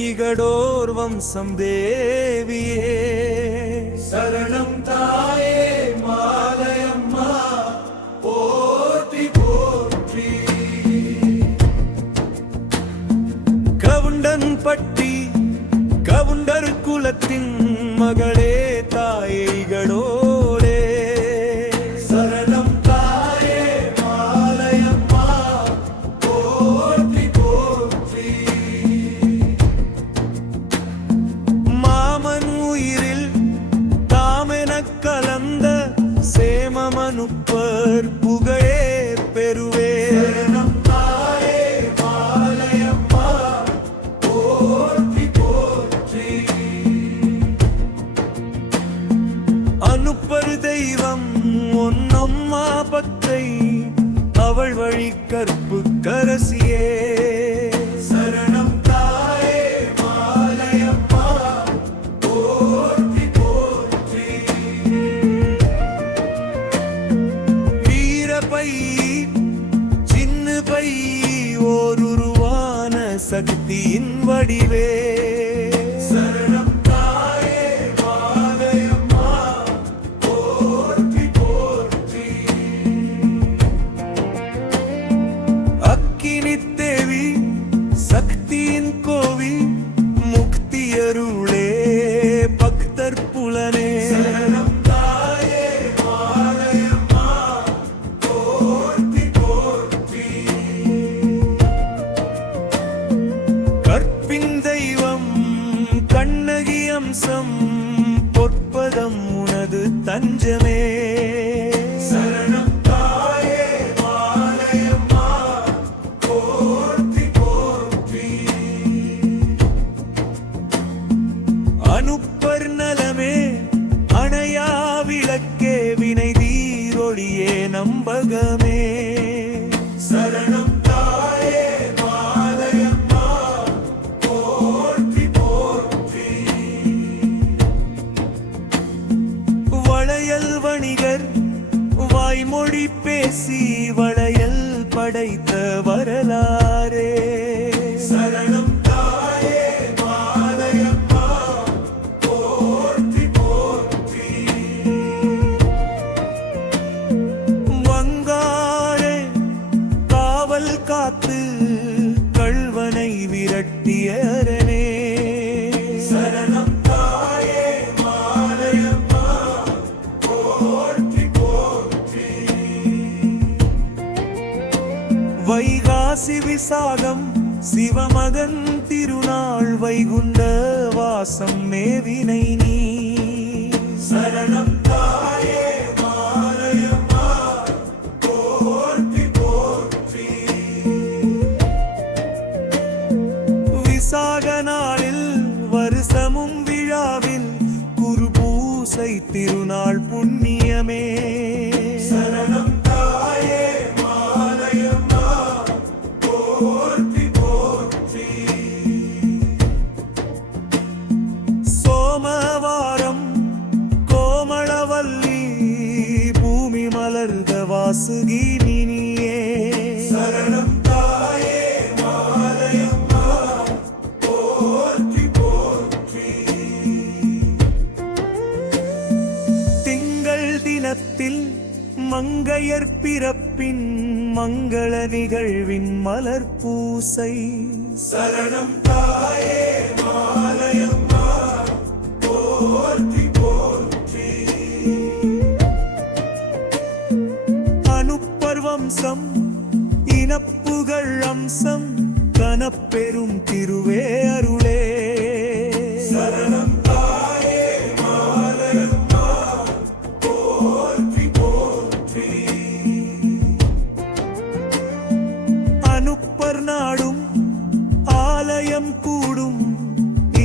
இகடோர் வம்சம் தேவியே சரணம் தாயே மாலையம்மா போற்றி போற்றி. கவுண்டன் பட்டி கவுண்டர் குலத்தின் மகளே தாயே இகடோரே சரணம் தாயே மாலையம்மா போற்றி போற்றி. மாமன் உயிரில் தாமெனக் கலந்த சேமமனுப்பர் புகழே பெறுவே சரணம் தாயே மாலையம்மா போற்றி போற்றி. அனுப்பர் தெய்வம் ஒன்னம்மா பத்தை அவள் வழி கற்பு கரசியே சரணம் தாயே மாலையம்மா போற்றி போற்றி. வீரபை சின்ன பை ஓருருவான சக்தியின் வடிவே சரணம் தாயே மாலையம்மா போற்றி போற்றி. அக்கினி தேவி சக்தியின் கோவி முக்தியருளே பக்தர் புலனே சரணம் தாயே மாலையம்மா போற்றி போற்றி. கற்பின் தெய்வம் கண்ணகி அம்சம் பொற்பதம் உனது தஞ்சமே சரணம் தாயே மாலையம்மா போற்றி போற்றி. அனுப்பர் நலமே அணையா விளக்கே வினை தீரொழியே நம்பகமே சரணம் தாயே மாலையம்மா போற்றி போற்றி. வளையல் வணிகர் வாய்மொழி பேசி வளையல் படைத்த வரலாறே சரணம் தாயே மாலையம்மா போற்றி போற்றி. வங்காளே காவல் காத்து கள்வனை விரட்டிய அரணே சரணம் தாயே மாலையம்மா போற்றி போற்றி. வைகாசி விசாகம் சிவமகன் திருநாள் வைகுண்ட வாசம் மேவினை நீ சரணம் தாயே மாலையம்மா போற்றி போற்றி. விசாக நாளில் வருஷமும் விழாவில் குரு பூசை திருநாள் புண்ணியமே சரணம் தாயே மாலையம்மா போற்றி போற்றி. சோமவாரம் கோமளவல்லி பூமி மலர்ந்த வாசுகி நீயே சரணம் தாயே மாலையம்மா போற்றி போற்றி. திங்கள் தினத்தில் மங்கையர் பிறப்பின் மங்கள நிகழ்வின் மலர் பூசை சரணம் தாயே மாலையம்மா போற்றி போற்றி. அனுப்பர் வம்சம் இனப்புகழ் அம்சம் கனப்பெரும் திருவே அருளே சரணம் தாயே மாலையம்மா போற்றி போற்றி. அனுப்பர் நாடும் ஆலயம் கூடும்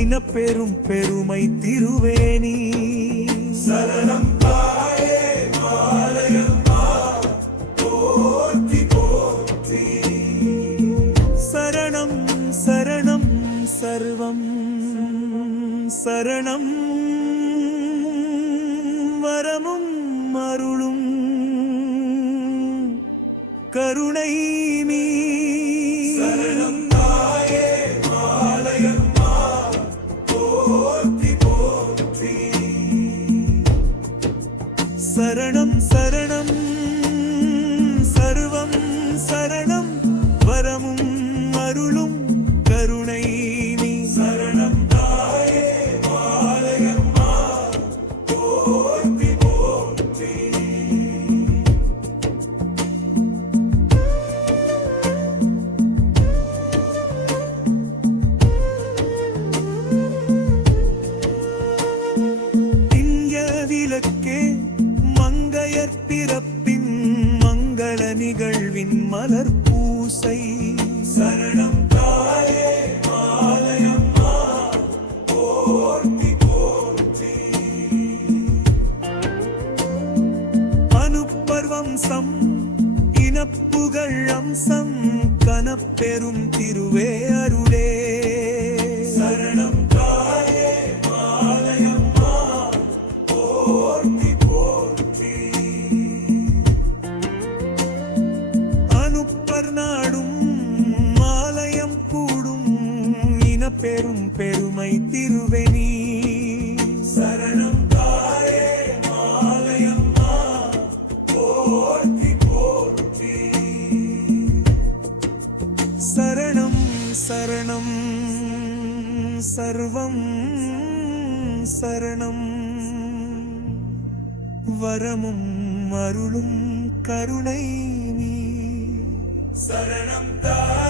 இனப்பெரும் பெருமை திருவேணி சரணம் தாயே மாலையம்மா போற்றி போற்றி. சரணம் சரணம் சர்வம் சரணம் வரமும் அருளும் கருணை நீ சரணம் தாயே மாலையம்மா நிகழ்வின் மலர் பூசை. சரணம் தாயே மாலையம்மா போற்றி போற்றி. அனுப்பர்வம்சம் இனப்புகழ் அம்சம் கனப்பெரும் திருவே அருளே. சரணம் தாயே மாலையம்மா போற்றி போற்றி. அனுப்பர் நாடும் ஆலயம் கூடும் இனப்பெரும் பெருமை திருவெனி. சரணம் தாயே மாலையம்மா போற்றி போற்றி. சரணம் சரணம் சர்வம் சரணம். வரமும் அருளும் கருணை நீ. சரணம் தாயே